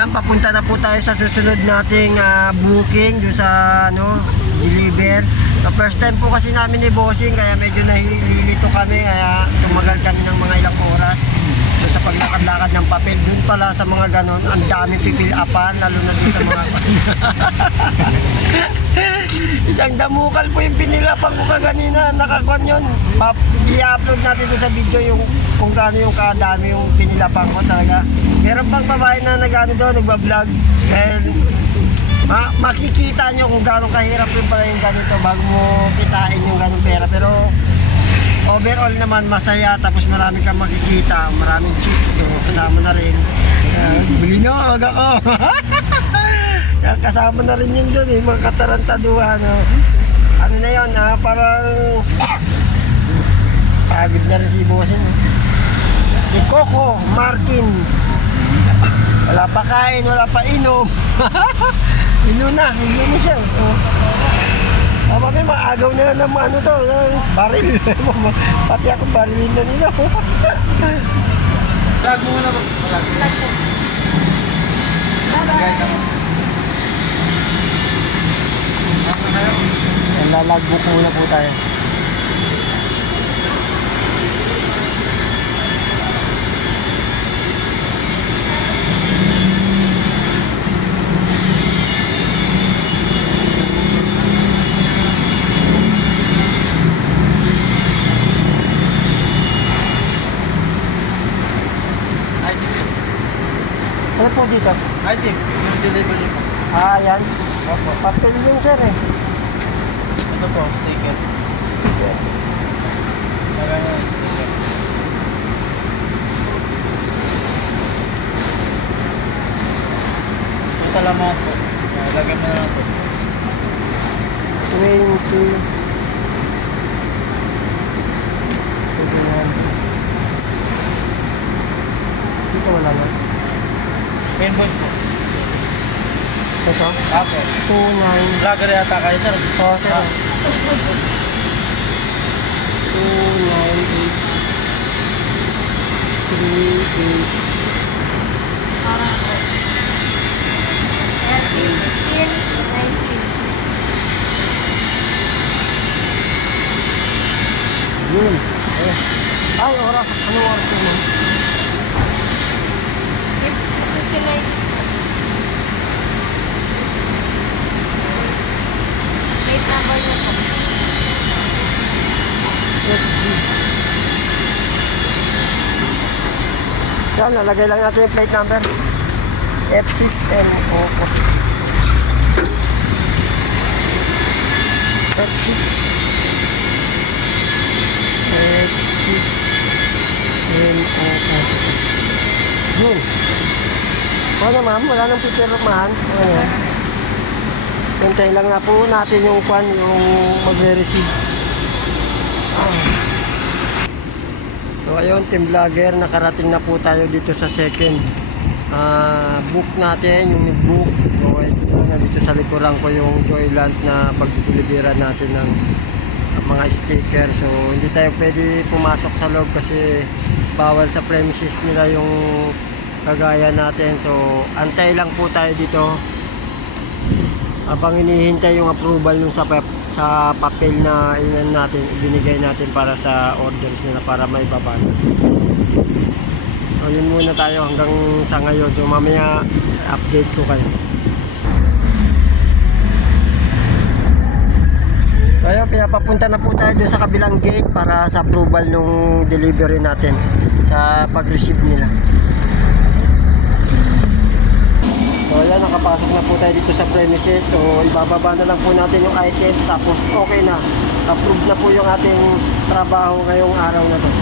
ayan, papunta na po tayo sa susunod nating booking doon sa deliver. So first time po kasi namin ni Bossing, kaya medyo nahililito kami, kaya tumagal kami ng mga ilang oras. So sa paglakad-lakad ng papel, doon pala sa mga ganon, ang dami pipil-apan, lalo na doon sa mga isang damukal po yung pinilapan ko kaganina, nakakon yun. I-upload natin doon sa video yung kung gaano yung kadami yung pinilapan ko talaga. Meron pang babae na nag-ano doon, nagbablog. And makikita nyo kung gaano kahirap yung pala yung ganito bago mo kitain yung ganong pera. Pero overall naman masaya, tapos marami kang makikita, maraming chicks yung kasama na rin. Bili na, wag ako. Kasama na rin yun doon mga katarantaduhan. Ano na yun, parang pagod na rin si Bossing. Si Coco Martin, wala pa kain, wala pa inom. Ino na siya. May maagaw na ng baril. Pati ako barilin na nila. Lag mo na ba? Lag po. Lalagbook muna po tayo. Ano po dito? I think, yung delivery po. Yan. Opo. Papel yun sir Ito po, sticker. Sticker. Lagay na yung sticker. Ito laman po. Lagay mo na lang po. 20. Dito wala na. Invoice po. Ito? Apo. 29. Vlogger yata kayo, sir. Oh, sir. 298. 38. Yun. Ay, oras. Anong oras yun? 59. Plate number niyo po. Yan, nalagay lang natin yung plate number. F6NO po. F6NO po. Yun. Ano ma'am, wala nang pipirmahan. Ayan. Hintayin lang na po natin yung yung magre-receive. So ayun, team vlogger, nakarating na po tayo dito sa second book natin, yung book. So ito, nandito sa likuran ko yung Joyland na pagdideliveran natin ng mga sticker. So hindi tayo pwede pumasok sa loob kasi bawal sa premises nila yung kagaya natin. So antay lang po tayo dito habang hinihintay yung approval nung sa papel na binigay natin para sa orders nila para may baba. So yun muna tayo hanggang sa ngayon. So mamaya update ko kayo. So ayun, pinapapunta na po tayo dun sa kabilang gate para sa approval nung delivery natin sa pag-receive nila. So ayan, nakapasok na po tayo dito sa premises. So ibababa na lang po natin yung items, tapos okay na, approve na po yung ating trabaho ngayong araw na to.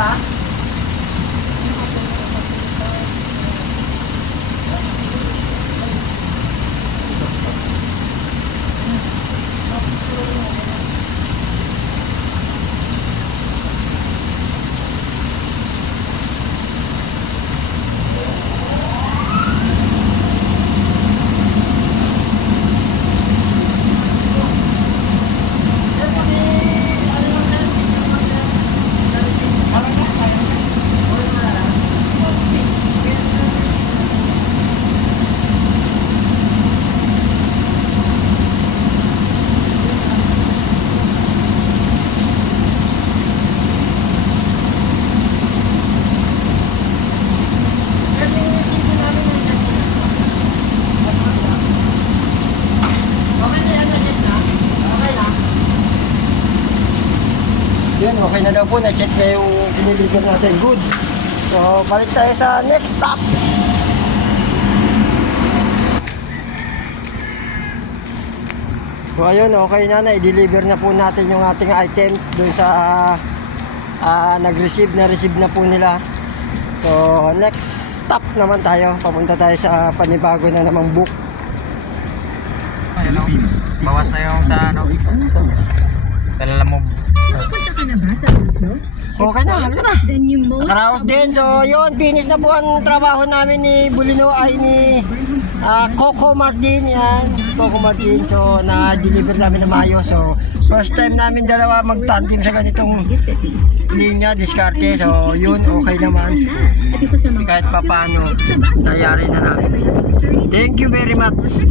ka? Yun, okay na daw po. Na-check na yung diniliver natin. Good. So, balik tayo sa next stop. So, ayun, okay na. I-deliver na po natin yung ating items doon sa nag-receive na po nila. So, next stop naman tayo. Papunta tayo sa panibago na namang book. Ano? Bawas na yung sa ano. Talala mo. Okay na, halika na. Nakaraos din. So, yun, finish na po ang trabaho namin ni Bulino ay ni Coco Martin. Yan, si Coco Martin. So, na-deliver namin na maayos. So, first time namin dalawa mag-tandem sa ganitong linya, diskarte. So, yun, okay naman. Kahit pa paano, nangyari na namin. Thank you very much.